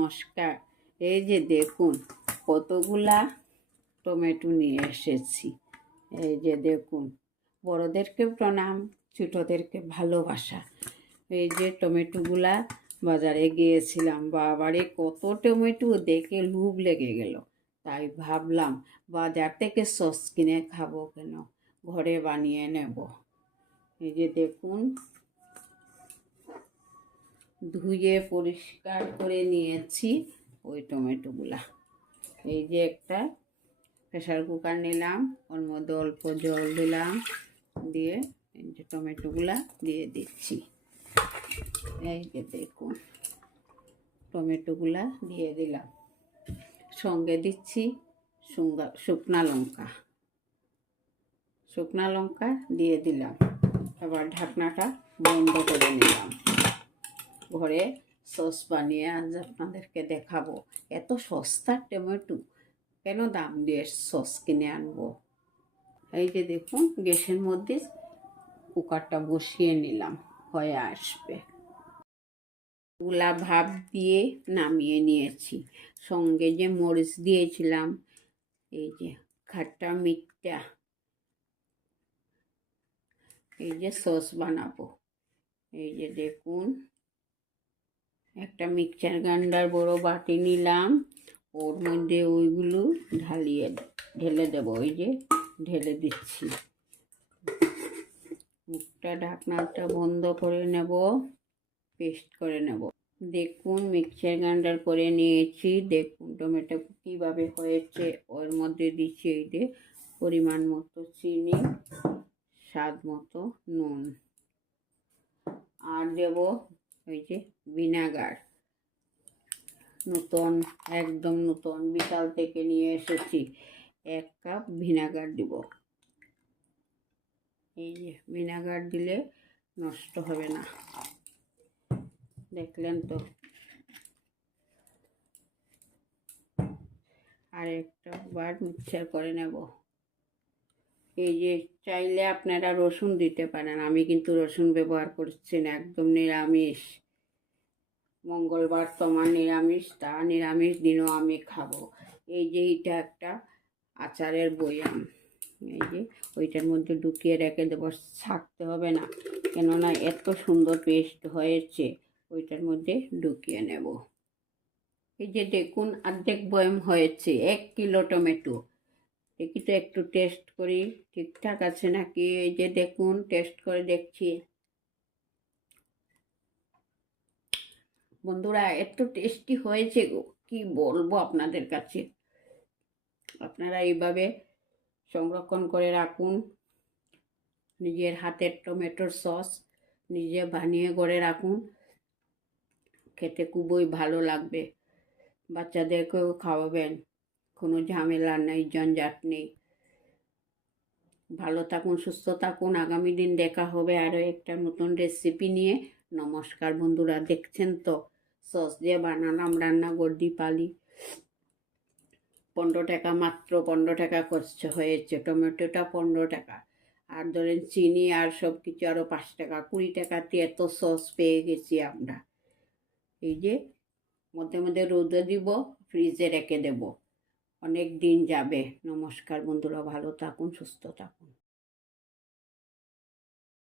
নমস্কার। এই যে দেখুন কতগুলা টমেটো নিয়ে এসেছি। এই যে দেখুন, বড়োদেরকে প্রণাম, ছোটোদেরকে ভালোবাসা। এই যে টমেটোগুলা বাজারে গিয়েছিলাম, বাবারে কত টমেটো, দেখে লোভ লেগে গেল। তাই ভাবলাম বাজার থেকে সস কিনে খাবো কেন, ঘরে বানিয়ে নেব। এই যে দেখুন, ধুয়ে পরিষ্কার করে নিয়েছি ওই টমেটোগুলা। এই যে একটা প্রেসার কুকার নিলাম, ওর মধ্যে অল্প জল দিলাম, দিয়ে এই যে টমেটোগুলা দিয়ে দিচ্ছি। এই যে দেখুন, টমেটোগুলা দিয়ে দিলাম, সঙ্গে দিচ্ছি শুকনা লঙ্কা দিয়ে দিলাম। আবার ঢাকনাটা বন্ধ করে নিলাম। ঘরে সস বানিয়ে আজ আপনাদেরকে দেখাবো। এত সস্তা টমেটো, কেন দাম দিয়ে সস কিনে আনবো। এই যে দেখুন, গ্যাসের মধ্যে কুকারটা বসিয়ে নিলাম, হয়ে আসবে। গুলা ভাপ দিয়ে নামিয়ে নিয়েছি। সঙ্গে যে মরিচ দিয়েছিলাম, এই যে খাট্টা মিঠা, এই যে সস বানাবো। এই যে দেখুন, একটা মিক্সচার গ্রাইন্ডার বড় বাটি নিলাম, ওর মধ্যে ওইগুলো ঢেলে দেবো। ওই যে ঢেলে দিচ্ছি, মুখটা ঢাকনাটা বন্ধ করে নেব, পেস্ট করে নেব। দেখুন মিক্সচার গ্রাইন্ডার করে নিয়েছি। দেখুন টমেটো কীভাবে হয়েছে। ওর মধ্যে দিচ্ছি এই যে পরিমাণ মতো চিনি, স্বাদ মতো নুন, আর দেব ওই যে ভিনেগার। একদম নতুন বিকাল থেকে নিয়ে এসেছি। 1 কাপ ভিনেগার দিব। এই যে ভিনেগার দিলে নষ্ট হবে না, দেখলেন তো। আর একটা বার মিক্সচার করে নেব। এই যে চাইলে আপনারা রসুন দিতে পারেন, আমি কিন্তু রসুন ব্যবহার করছি না, একদম নিরামিষ। মঙ্গলবার তো আমার নিরামিষ, তা নিরামিষ দিনও আমি খাবো। এই যে এটা একটা আচারের বয়াম, এই যে ওইটার মধ্যে ঢুকিয়ে রেখে দেবো, ছাড়তে হবে না, কেননা এত সুন্দর পেস্ট হয়েছে। ওইটার মধ্যে ঢুকিয়ে নেব। এই যে দেখুন, অর্ধেক বয়াম হয়েছে। 1 কিলো টমেটো। দেখি তো একটু টেস্ট করি ঠিকঠাক আছে নাকি। এই যে দেখুন, টেস্ট করে দেখছি। বন্ধুরা, এত টেস্টি হয়েছে গো, কি বলবো আপনাদের কাছে। আপনারা এইভাবে সংরক্ষণ করে রাখুন। নিজের হাতের টমেটোর সস নিজে বানিয়ে করে রাখুন, খেতে খুবই ভালো লাগবে। বাচ্চাদেরকেও খাওয়াবেন, কোনো ঝামেলা নেই, ঝঞ্ঝাট নেই। ভালো থাকুন, সুস্থ থাকুন। আগামী দিন দেখা হবে আরও একটা নতুন রেসিপি নিয়ে। নমস্কার বন্ধুরা, দেখছেন তো সস দিয়ে বানালাম রান্নাঘর দীপালি। 15 টাকা, মাত্র 15 টাকা খরচ হয়েছে। টমেটোটা 15 টাকা, আর ধরেন চিনি আর সব কিছু আরও 5 টাকা, 20 টাকাতে এত সস পেয়ে গেছি আমরা। এই যে মধ্যে মধ্যে রোদে দিব, ফ্রিজে রেখে দেব, অনেক দিন যাবে। নমস্কার বন্ধুরা, ভালো থাকুন, সুস্থ থাকুন।